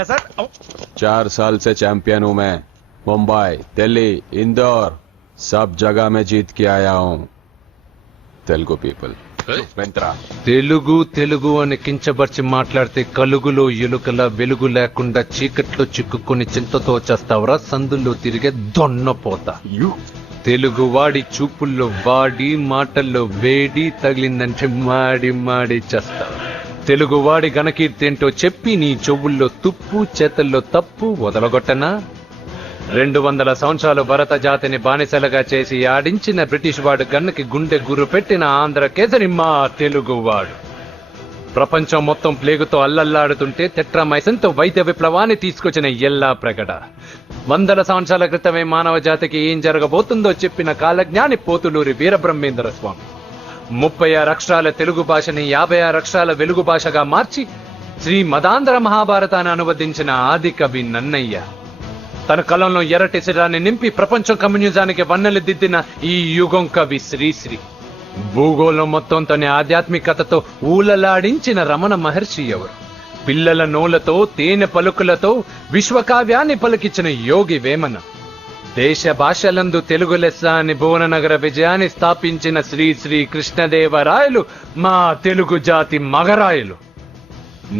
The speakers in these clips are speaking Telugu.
सर 4 साल से चैंपियन हूँ मैं। मुंबई, दिल्ली, इंदौर सब जगह में जीत के आया हूँ। तेलुगु पीपल తెలుగు తెలుగు అని కించబర్చి మాట్లాడితే కలుగులో ఎలుకల వెలుగు లేకుండా చీకట్లో చిక్కుకుని చింతతో చేస్తావరా సందుల్లో తిరిగే దొన్నపోతా. తెలుగు వాడి చూపుల్లో వాడి మాటల్లో వేడి తగిలిందంటే మాడి మాడి చేస్తావు. తెలుగు వాడి ఘనకీర్తి ఏంటో చెప్పి నీ చెవుల్లో తుప్పు చేతల్లో తప్పు వదలగొట్టనా? 200 సంవత్సరాలు భరత జాతిని బానిసలుగా చేసి ఆడించిన బ్రిటిష్ వాడు గన్నకి గుండె గుర్రు పెట్టిన ఆంధ్ర కేసరి మా తెలుగువాడు. ప్రపంచం మొత్తం ప్లేగుతో అల్లల్లాడుతుంటే టెట్రామైసిన్తో వైద్య విప్లవాన్ని తీసుకొచ్చిన ఎల్లా ప్రగడ. 100 సంవత్సరాల క్రితమే మానవ జాతికి ఏం జరగబోతుందో చెప్పిన కాలజ్ఞాని పోతులూరి వీరబ్రహ్మేంద్ర స్వామి. 36 అక్షరాల తెలుగు భాషని 56 అక్షరాల వెలుగు భాషగా మార్చి శ్రీ మదాంధ్ర మహాభారతాన్ని అనువదించిన ఆది కవి నన్నయ్య. తన కలంలో ఎర్రటి శిరాన్ని నింపి ప్రపంచం కమ్యూనిజానికి వన్నెలు దిద్దిన ఈ యుగం కవి శ్రీశ్రీ. భూగోళం మొత్తం తన ఆధ్యాత్మికతతో ఊలలాడించిన రమణ మహర్షి ఎవరు? పిల్లల నోలతో తేనె పలుకులతో విశ్వకావ్యాన్ని పలికించిన యోగి వేమన. దేశ భాషలందు తెలుగు లెస్స అని భువననగర విజయాన్ని స్థాపించిన శ్రీ శ్రీ కృష్ణదేవరాయలు మా తెలుగు జాతి మగరాయలు.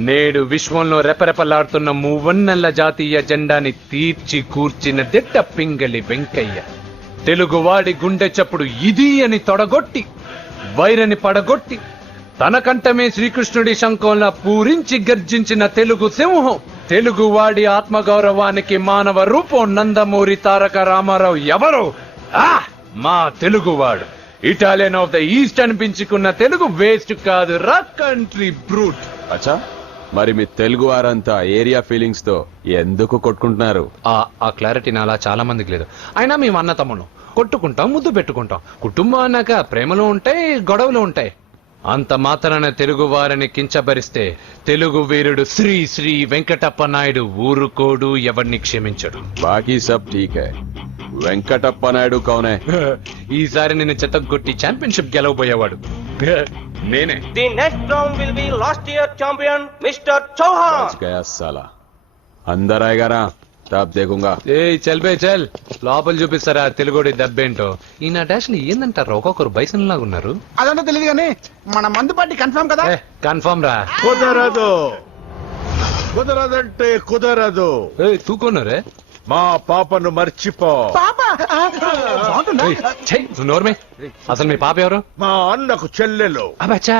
నేడు విశ్వంలో రెపరెపలాడుతున్న మూవన్నెల జాతీయ జెండాని తీర్చి కూర్చిన దిట్ట పింగళి వెంకయ్య. తెలుగువాడి గుండె చప్పుడు ఇది అని తొడగొట్టి వైరని పడగొట్టి తన కంఠమే శ్రీకృష్ణుడి శంఖంలా పూరించి గర్జించిన తెలుగు సింహం. తెలుగువాడి ఆత్మగౌరవానికి మానవ రూపం నందమూరి తారక రామారావు ఎవరు? మా తెలుగువాడు. ఇటాలియన్ ఆఫ్ ద ఈస్ట్ అనిపించుకున్న తెలుగు వేస్ట్ కాదు రా కంట్రీ బ్రూట్. అచ్చా, మరి మీ తెలుగు వారంతా ఏరియా ఫీలింగ్స్ తో ఎందుకు కొట్టుకుంటున్నారు? ఆ క్లారిటీ నాలా చాలా మందికి లేదు. అయినా మేము అన్న తమ్మును కొట్టుకుంటాం, ముద్దు పెట్టుకుంటాం. కుటుంబం అన్నాక ప్రేమలు ఉంటాయి, గొడవలు ఉంటాయి. అంత మాత్రాన తెలుగు వారిని కించబరిస్తే తెలుగు వీరుడు శ్రీ శ్రీ వెంకటప్ప నాయుడు ఊరుకోడు, ఎవరిని క్షమించడు. బాకీ సబ్ ఠీక్ హై. వెంకటప్ప నాయుడు కౌనే? ఈసారి నిన్ను చెత్తగొట్టి ఛాంపియన్షిప్ గెలవబోయేవాడు నేనే. The next round will be last year champion mister Chauhan. గయా సాలా. అందర్ ఆయేగా నా? తబ్ దేఖూంగా. చల్ బే చల్. లోపల చూపిస్తారా తెలుగుడి దెబ్బేంటో. ఈ నా డాష్ ని ఏందంటారు, ఒక్కొక్కరు బైసన్ లాగా ఉన్నారు. అదంతా తెలియదు కానీ మన మందు పార్టీ కన్ఫర్మ్ కదా? కన్ఫర్మ్ రా. కుదరదు, కుదరదంటే కుదరదు. తూకోనరే మా పాపను మర్చిపో. నోర్మే. అసలు మీ పాప ఎవరు? మా అన్నకు చెల్లెలు. అబ్బచ్చా,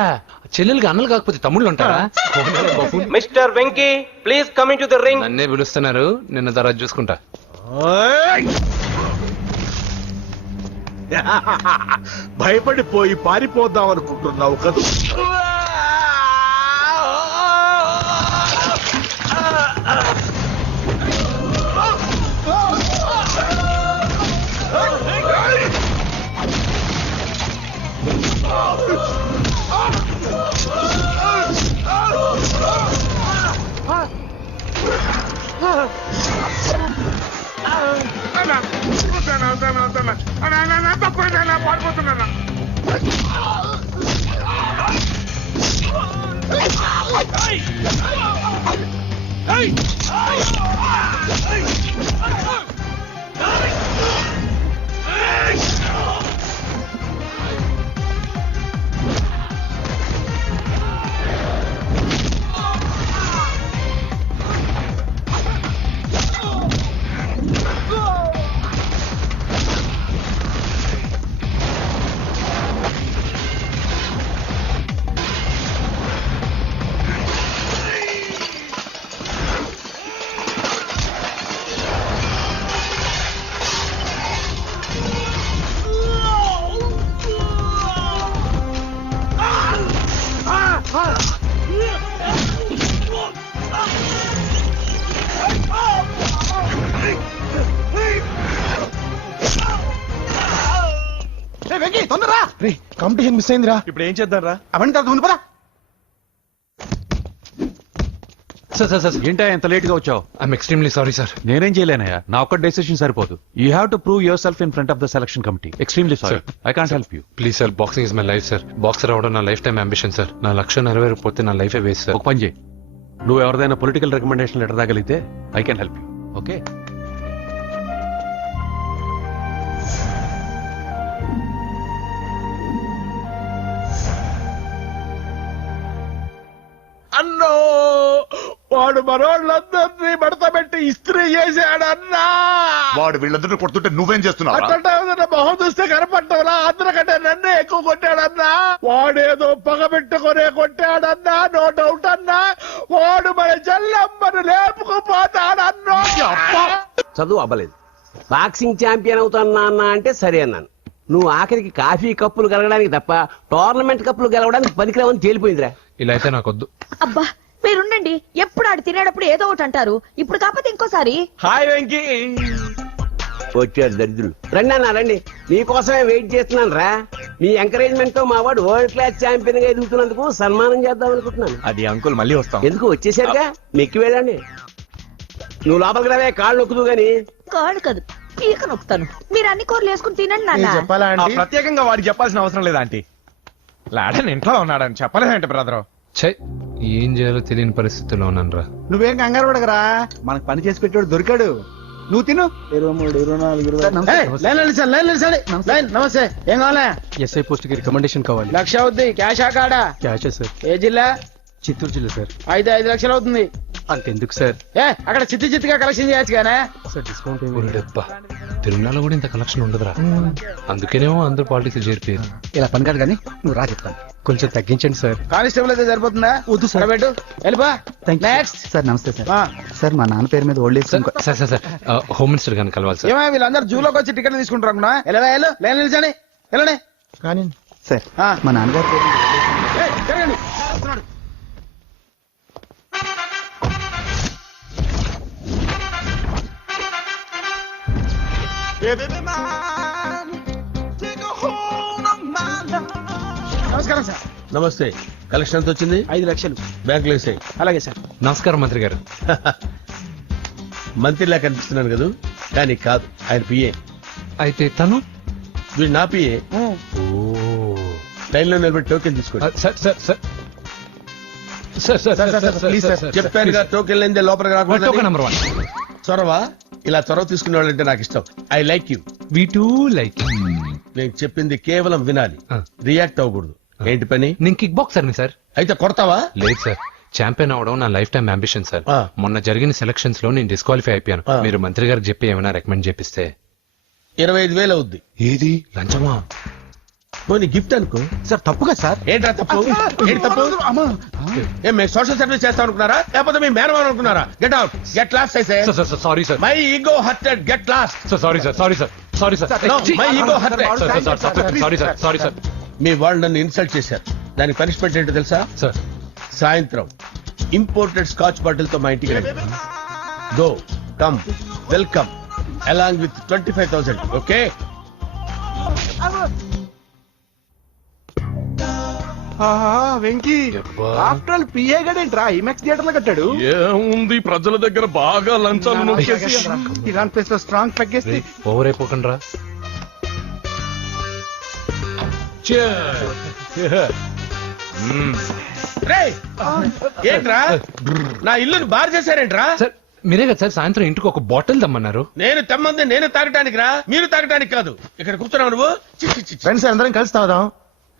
చెల్లెలుగా అన్నలు కాకపోతే తమ్ముళ్ళు ఉంటారా? Mister Venky please come in to the ring. నన్నే పిలుస్తున్నారు, నిన్న తర్వాత చూసుకుంటా. భయపడిపోయి పారిపోదాం అనుకుంటున్నావు కదా? కాంపిటీషన్ మిస్ అయిందిరా. ఇప్పుడు ఏం చేద్దాం రా? అవన్నీ తర్వాత ఉంది పదా. సార్ ఏంటా ఎంత లేట్ గా వచ్చావు? I'm extremely sorry sir. నేనేం చేయలేనయ్యా, నా ఒక్క డెసిషన్ సరిపోదు. You have to prove your self in front of the selection committee. Extremely sorry, I can't help you. Please sir, boxing is my life sir. Boxer అవడం నా లైఫ్ టైం అంబిషన్ సార్. నా లక్ష్యం నెరవేరకపోతే నా లైఫే వేస్ట్ సార్. ఒక పని చేయి, నువ్వు ఎవరిదైనా పొలిటికల్ రికమెండేషన్ లెటర్ రాగలిగితే I can help you. Okay? అన్నో వాడు మనోళ్ళందరినీ మడత పెట్టి ఇస్త్రీ చేశాడన్నా. వాడు వీళ్ళందరినీ కొడుతుంటే నువ్వేం చేస్తున్నావు? అట్లా మొహం చూస్తే కనపడటంలా అందరికంటే నన్నే ఎక్కువ కొట్టాడన్నా. వాడేదో పగ పెట్టుకునే కొట్టాడన్నా. నో డౌట్ అన్నా. వాడు మన జల్లమ్మను లేపుకుపోతాడన్నా. చదువు అవ్వలేదు, బాక్సింగ్ ఛాంపియన్ అవుతున్నా అన్న అంటే సరే అన్నాను. నువ్వు ఆఖరికి కాఫీ కప్పులు గెలవడానికి తప్ప టోర్నమెంట్ కప్పులు గెలవడానికి పనికిరావని తేలిపోయిందిరా. ఇలా అయితే నాకొద్దు. అబ్బా మీరుండండి, ఎప్పుడు ఆడు తినేటప్పుడు ఏదో ఒకటి అంటారు. ఇప్పుడు కాకపోతే ఇంకోసారి. హాయ్ వెంకీ. వచ్చాడు దరిద్రులు. రండి అన్న రండి, మీకోసమే వెయిట్ చేస్తున్నాను రా. మీ ఎంకరేజ్మెంట్ తో మా వాడు వరల్డ్ క్లాస్ ఛాంపియన్ గా ఎదుగుతున్నందుకు సన్మానం చేద్దాం అనుకుంటున్నాను. అది అంకుల్ మళ్ళీ వస్తాం. ఎందుకు వచ్చేసరిగా మెక్కి వెళ్ళండి. నువ్వు లోపలికి రావే, కాళ్ళు నొక్కుదు గాని. కాళ్ళు కాదు, పీక నొక్కుతాను. మీరు అన్ని కూరలు వేసుకుని తినండి నాన్న. చెప్పాలా ఆంటీ? ప్రత్యేకంగా వాడికి చెప్పాల్సిన అవసరం లేదా ఆంటీ? లాడన్ ఇంట్లో ఉన్నాడని చెప్పలేదంటే బ్రదర్. ఛై, ఏం చేయాలో తెలియని పరిస్థితిలో ఉన్నానురా. నువ్వేం కంగారు పడకరా, మనకు పని చేసి పెట్టాడు దొరికాడు. నువ్వు తిను. 23, 24, నమస్తే. ఏం కావాలా? ఎస్ఐ పోస్ట్ కి రికమెండేషన్ కావాలి. 1,00,000 అవుద్ది. క్యాష్ కాడా? Cash sir. ఏ జిల్లా? చిత్తూరు జిల్లా సార్. 5 లక్షలు అవుతుంది. అంతెందుకు సార్? అక్కడ చిత్తుగా కలెక్షన్ చేయొచ్చు కానీ. సార్ డిస్కౌంట్ ఏమి? ఒరేడబ్బా, తిరుమలలో కూడా ఇంత కలెక్షన్ ఉండదురా. అందుకేనేమో అందరూ పాలిటిక్స్ చేరిపోయారు. ఇలా పని కాదు కానీ నువ్వు రా చెప్తాను. కొంచెం తగ్గించండి సార్. కానిస్టేబుల్ అయితే సరిపోతుందా? వద్దు సార్. పెట్టు వెళ్ళిపా. నెక్స్ట్ సార్ నమస్తే సార్. సార్ మా నాన్న పేరు మీద old age. Sir sir sir, home minister గారిని కలవాలి సార్. ఏమో వీళ్ళందరూ జూలోకి వచ్చి టికెట్లు తీసుకుంటారు అనుకున్నా. వెళ్ళు లైన్ నిలిచండి. వెళ్ళండి. కానీ సార్ మా నాన్నగారు పేరు జరగండి. నమస్కారం సార్. నమస్తే. కలెక్షన్ ఎంత వచ్చింది? 5 లక్షలు. బ్యాంకులో వేసాయి. అలాగే సార్. నమస్కారం మంత్రి గారు. మంత్రిలా కనిపిస్తున్నాను కదా, కానీ కాదు, ఆయన పిఏ. అయితే తను వీడు నా పిఏ. లైన్ లో నిలబెట్టి టోకెన్ తీసుకోండి. Sir sir sir sir sir sir please sir. చెప్పాను టోకెన్ లేదే లోపలికి టోకెన్ రాకూడదు. నెంబర్ 1. చొరవ, ఇలా చొరవ తీసుకునే వాళ్ళంటే నాకు ఇష్టం. I like you. We two like. నేను చెప్పింది కేవలం వినాలి, రియాక్ట్ అవ్వకూడదు. ఏంటి పని? నేను కిక్ బాక్సర్ ని సార్. అయితే కొడతావా? లేదు సార్, ఛాంపియన్ అవడం నా లైఫ్ టైం అంబిషన్ సార్. మొన్న జరిగిన సెలక్షన్స్ లో నేను డిస్క్వాలిఫై అయిపోయాను. మీరు మంత్రి గారికి చెప్పి ఏమైనా రికమెండ్ చేపిస్తే. 25,000 అవుద్ది. ఏది లంచమా? పోనీ గిఫ్ట్ అనుకో. సార్ తప్పుగా సార్. ఏంట్రా తప్పు? ఏంటి తప్పు? ఏం మేము సోషల్ సర్వీస్ చేస్తాం అనుకున్నారా, లేకపోతే మీ మేనమాన్ అనుకున్నారా? Get out, get lost. అయితే sorry sir, my ego hurted, get lost. Sorry sir, sorry sir, sorry sir, my ego hurted. Sorry sir, sorry sir. మీ వాళ్ళు నన్ను ఇన్సల్ట్ చేశారు. దానికి పనిష్మెంట్ ఏంటో తెలుసా? సార్ సాయంత్రం ఇంపోర్టెడ్ స్కాచ్ బాటిల్ తో మా ఇంటికి రండి. Go come welcome along with 25,000. Okay? Venky after all PA గడేంట్రా ఇమెక్స్ థియేటర్ లో కట్టాడు. ఏముంది, ప్రజల దగ్గర బాగా లంచాలు నొక్కేసి ఇరాన్ ప్లేస్ లో స్ట్రాంగ్ పెగ్గేస్తే ఓవర్ అయిపోకండి రా. రేయ్, ఏంట్రా నా ఇల్లుని బార్ చేశారేంట్రా? సార్ మీరే కదా సార్ సాయంత్రం ఇంటికి ఒక బాటిల్ దమ్మన్నారు. నేను తెమ్మంది నేను తాగటానికి రా, మీరు తాగటానికి కాదు. ఇక్కడ కూర్చున్నావు నువ్వు. ఫ్రెండ్స్ అందరం కలిసి తాగుదాం.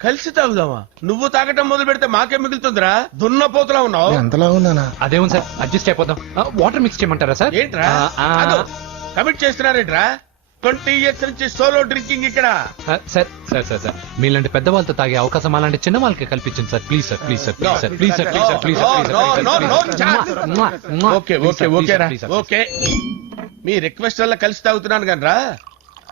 కలిసి తాగుదామా? నువ్వు తాగటం మొదలు పెడితే మాకే మిగులుతుందిరా. దున్నపోతులా ఉన్నావు. ఎంతలా ఉన్నానా? అదేమో సార్, అడ్జస్ట్ అయిపోదాం. వాటర్ మిక్స్ చేయమంటారా సార్? ఏంట్రా కమిట్ చేస్తున్నారేంట్రా? 20 years నుంచి సోలో డ్రింకింగ్ ఇక్కడ. సార్ సార్ సార్ సార్ మీలాంటి పెద్ద వాళ్ళతో తాగే అవకాశం అలాంటి చిన్న వాళ్ళకి కల్పించండి sir. Please sir, please sir, please sir, please sir, please sir, please sir. Okay okay okay రా, ఓకే. మీ రిక్వెస్ట్ వల్ల కలిసి తాగుతున్నాను కానీ రా,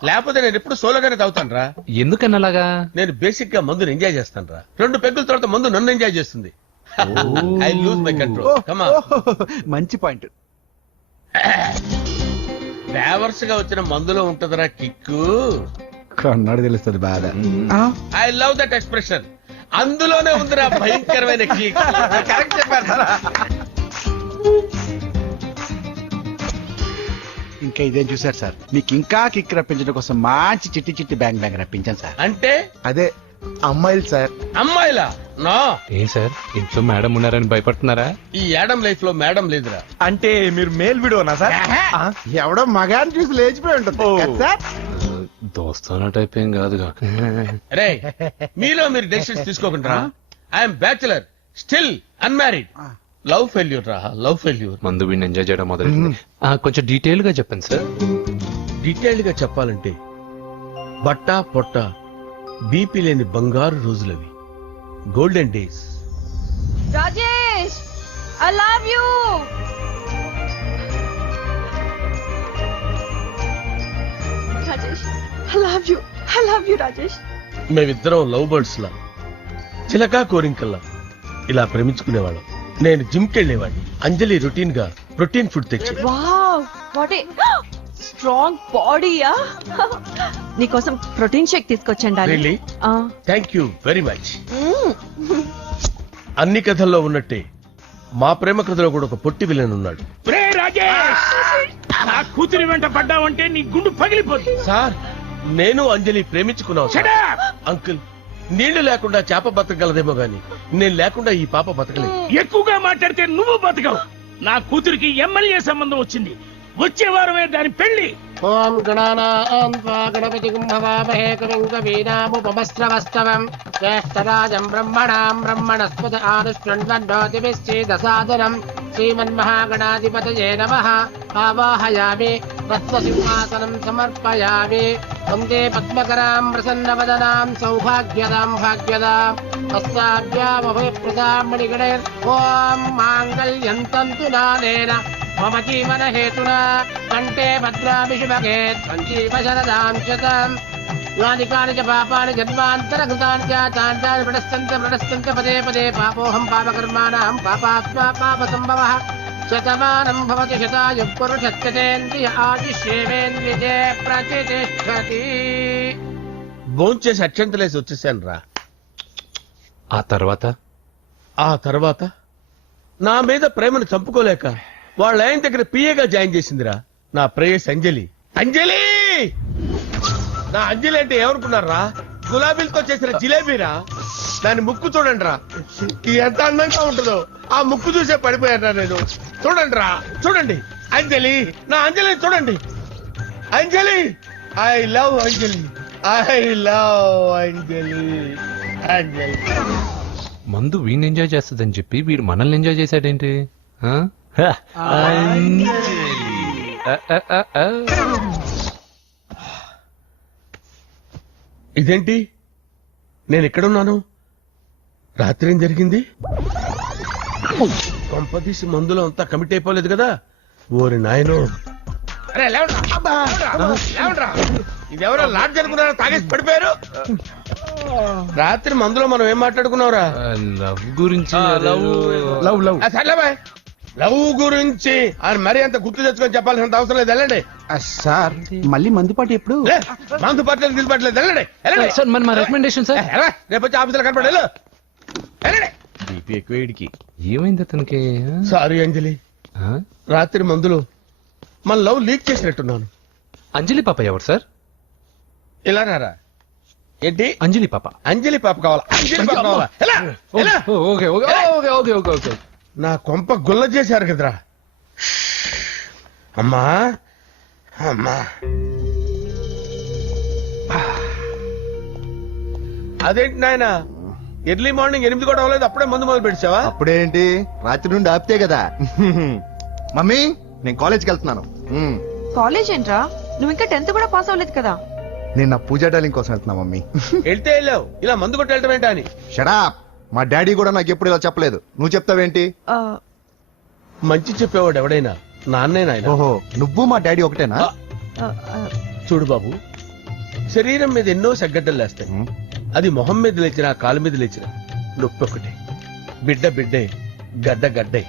లేకపోతే నేను ఎప్పుడు సోలోగానే తాగుతాను రా. ఎందుకన్నా అలాగా? నేను బేసిక్ గా మందుని ఎంజాయ్ చేస్తాను రా. 2 పెగ్గుల తర్వాత మందు నన్ను ఎంజాయ్ చేస్తుంది. I lose my control. Come on. మంచి పాయింట్. ఫ్లేవర్స్ గా వచ్చిన మందులో ఉంటదిరా కిక్కు. కన్నాడు తెలుస్తుంది బాధ. I love that expression. అందులోనే ఉందిరా భయంకరమైన కిక్. కరెక్ట్ చెప్పారు. ఇంకా ఇదేం చూసారు సార్, మీకు ఇంకా కిక్ రప్పించడం కోసం మంచి చిట్టి చిట్టి బ్యాంగ్ బ్యాంగ్ రప్పించాను సార్. అంటే అదే అమ్మాయిలు సార్. అమ్మాయిలా? నా ఏం సార్ ఇంట్లో మేడం ఉన్నారని భయపడుతున్నారా? ఈ యాడమ్ లైఫ్ లో మేడం లేదురా. అంటే మీరు మేల్ వీడియోనా సార్? ఆ? ఎవడో మగాన్ని చూసి లేచిపోయి ఉంటుంది ఓ. కదా సార్. దోస్తానా టైప్ ఏం కాదుగా. రే మీలో మీరు డెసిషన్స్ తీసుకోకుండా I'm bachelor still unmarried. Love failure రా, లవ్ ఫెయిల్యూర్. మందు వీడిని ఎంజాయ్ చేయడం మొదలు. కొంచెం డీటెయిల్ గా చెప్పండి సార్. డీటెయిల్డ్ గా చెప్పాలంటే బట్టా పొట్ట బీపీ లేని బంగారు రోజులవి, golden days. Rajesh I love you. Rajesh I love you, I love you Rajesh. మేమిద్దరం లవ్ బర్డ్స్ లా, చిలకా కోరింకల్లా ఇలా ప్రేమించుకునేవాళ్ళం. నేను జిమ్ కెళ్ళేవాడిని, అంజలి రొటీన్ గా ప్రోటీన్ ఫుడ్ తెచ్చి. వావ్ వాట్ ఏ స్ట్రాంగ్ బాడీయా. నీకోసం ప్రోటీన్ షేక్ తీసుకొచ్చండి. Really? Thank you very much. అన్ని కథల్లో ఉన్నట్టే మా ప్రేమ కథలో కూడా ఒక పొట్టి విలన్ ఉన్నాడు. నా కూతురి వెంట పడ్డావంటే నీ గుండు పగిలిపోతుంది. సార్ నేను అంజలి ప్రేమించుకున్నావు సార్. అంకుల్ నీళ్లు లేకుండా చేప బతకగలదేమో గాని నేను లేకుండా ఈ పాప బతకలేదు. ఎక్కువగా మాట్లాడితే నువ్వు బతకవు. నా కూతురికి ఎమ్మెల్యే సంబంధం వచ్చింది, వచ్చే వారమే దాని పెళ్లి. ఓం గణానాం గణపతి కుంభవామహే కవిం కవీనాముపమస్రవస్తవం జ్యేష్ఠరాజం బ్రహ్మణాం బ్రహ్మణస్పద ఆనుష్ణ్వన్నోతిభిశ్చేదసాదనం శ్రీమన్మహాగణాధిపతయే నమః. ఆవాహయామి తత్వసింహాసనం సమర్పయామి. వందే పద్మకరాం ప్రసన్నవదనాం సౌభాగ్యదాం భాగ్యదాం హస్తాభ్యామభయప్రదాం మణిగణైర్. ఓం మాంగళ్యం తంతు నానేన మమ జీవన హేతునా కంటే భద్రాభిషుభగే సంజీవ శరదాం శతం. యాని కాని చ పాపాని జన్మాంతరకృతాని చ తాని ప్రణశ్యంత పదే పదే పాపోహం పాపకర్మాణాం పాపాత్మా పాపసంభవః. శతమానం భవతి శతాయుః పురుషస్యేంద్రియ ఆదిశ్యేవేంద్రియే ప్రతిష్టతి. భోంచేసి అక్షంతలేసి వచ్చేసాను రా. ఆ తర్వాత ఆ తర్వాత నా మీద ప్రేమను చంపుకోలేక వాళ్ళ ఆయన దగ్గర పిఏగా జాయిన్ చేసిందిరా నా ప్రేయస్ అంజలి. అంజలి నా అంజలి అంటే ఎవరుకున్నారా? గులాబీలతో చేసిన జిలేబీరా. దాని ముక్కు చూడండి రా, ఎంత అందంగా ఉంటుందో. ఆ ముక్కు చూసే పడిపోయారా నేను. చూడండి రా, చూడండి అంజలి, నా అంజలి చూడండి. Anjali I love Anjali, I love Anjali. Anjali మందు వీడిని ఎంజాయ్ చేస్తుందని చెప్పి వీడు మనల్ని ఎంజాయ్ చేశాడేంటి? ఆ? ఇదేంటి నేను ఎక్కడున్నాను? రాత్రి ఏం జరిగింది? కొంపదీసి మందులో అంతా కమిట్ అయిపోలేదు కదా? ఓరి నాయనో. అరే లేవండ్రా. లేవండ్రా. ఇదెవరో లాడ్జ్ అనుకున్నారా? తాగేసి పడిపోయారు. రాత్రి మందులో మనం ఏం మాట్లాడుకున్నావురా? లవ్ గురించి. లవ్ లవ్ సర్లే బాయ్. లవ్ గురించి అని మరీ అంత గుర్తు తెచ్చుకొని చెప్పాల్సినంత అవసరం లేదు. వెళ్ళండి సార్ మళ్ళీ మందుపాటి ఎప్పుడు? మందు పట్టలేదు గిల్పట్లేదు. వెళ్ళండి వెళ్ళండి. సార్ మన రికమెండేషన్ సార్. రేపు వచ్చి ఆఫీసులో కనపడి వెళ్ళండి. బీపీ ఎక్కువ వీడికి. ఏమైంది అతనికి? సారీ అంజలి, రాత్రి మందులో మన లవ్ లీక్ చేసినట్టున్నాను. అంజలి పాప ఎవరు సార్? ఇలా రారా. ఏంటి అంజలి పాప? అంజలి పాప కావాలా? అంజలి పాప కావాలా? ఎలా? ఎలా? Okay okay okay okay okay okay. నా కొంప గుల్ల చేశారు కదరా. అమ్మా అమ్మా. అదేంటి నాయన ఎర్లీ మార్నింగ్ 8 కూడా అవ్వలేదు, అప్పుడే మందు మొదలు పెట్టావా? అప్పుడేంటి, రాత్రి నుండి ఆపితే కదా. మమ్మీ నేను కాలేజ్కి వెళ్తున్నాను. కాలేజ్ ఏంట్రా, నువ్వు ఇంకా 10th కూడా పాస్ అవ్వలేదు కదా. నేను నా పూజా డాలింగ్ కోసం వెళ్తున్నా మమ్మీ. వెళ్తే వెళ్ళావు, ఇలా మందు కొట్టి వెళ్ళటం ఏంటా అని. షడా, మా డాడీ కూడా నాకు ఎప్పుడు ఇలా చెప్పలేదు. నువ్వు చెప్తావేంటి? మంచి చెప్పేవాడు ఎవడైనా నాన్నే నాయన. ఓహో, నువ్వు మా డాడీ ఒకటేనా? చూడు బాబు, శరీరం మీద ఎన్నో సగ్గడ్డలు లేస్తాయి. అది మొహం మీద లేచినా కాలు మీద లేచినా నొప్పి ఒకటే. బిడ్డ బిడ్డే, గడ్డ గడ్డే.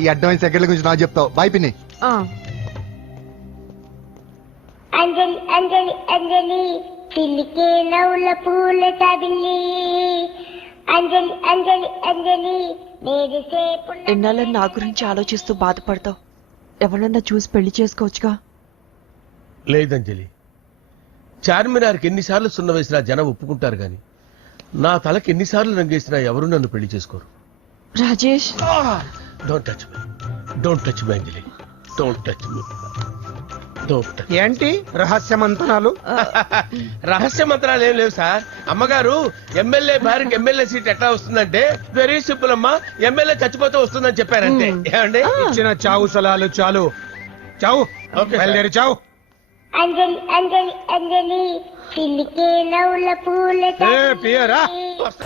ఈ అడ్వాన్స్ సెకండ్ల గురించి నాకు చెప్తావు. బాయ్ పిన్ని. అంజలి అంజలి అంజలి పిల్లికే నవ్వుల పూల తబిల్లి. అంజలి అంజలి అంజలి ఎన్నాళ్ళని నా గురించి ఆలోచిస్తూ బాధపడతావు. ఎవరన్నా చూసి పెళ్లి చేసుకోవచ్చుగా. లేదంజలి, చార్మినార్కి ఎన్నిసార్లు సున్న వేసినా జనం ఒప్పుకుంటారు గాని నా తలకి ఎన్నిసార్లు రంగేసినా ఎవరు నన్ను పెళ్లి చేసుకోరు. Rajesh, don't touch me, don't touch me Anjali, don't touch me, don't touch. ఏంటి రహస్య మంతనాలు? రహస్య మంత్రాలు ఏం లేవు సార్. అమ్మగారు ఎమ్మెల్యే భార్యకి ఎమ్మెల్యే సీట్ ఎట్లా వస్తుందంటే వెరీ సింపుల్ అమ్మా, ఎమ్మెల్యే చచ్చిపోతే వస్తుందని చెప్పారంటే. ఏమండి? ఇచ్చిన చావు సలాలు చాలు. చావు, బయలుదేరి చావు. అంజలి అంజలి అంజలి చిల్లికే నవ్వుల పూల పియరా.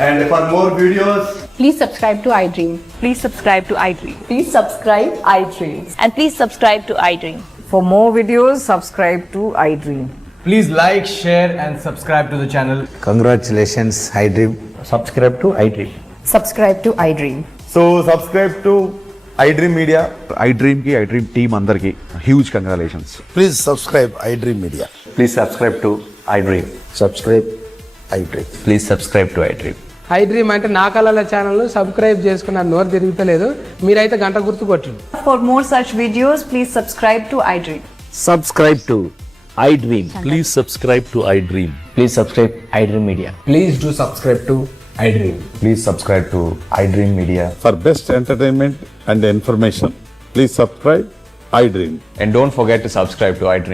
And for more videos, Please subscribe to iDream. Please subscribe to iDream. Please subscribe iDream. And please subscribe to iDream. For more videos, subscribe to iDream. please like, share and subscribe to the channel. Congratulations, iDream. Subscribe to iDream. Subscribe to iDream. So subscribe to iDream Media. iDream ki iDream team andarki huge congratulations. Please subscribe iDream Media. Please subscribe to iDream. Subscribe iDream. Please subscribe to iDream. iDream అంటే నా కళల ఛానల్ సబ్స్క్రైబ్ చేసుకున్న నోరు తిరుగుతలేదు. మీరైతే గంట గుర్తు కొట్టండి. For more such videos, please subscribe to iDream. Subscribe to iDream. Please subscribe to iDream. Please subscribe iDream Media. Please do subscribe to iDream. Please subscribe to iDream Media. For best entertainment and information, please subscribe iDream. And don't forget to subscribe to iDream.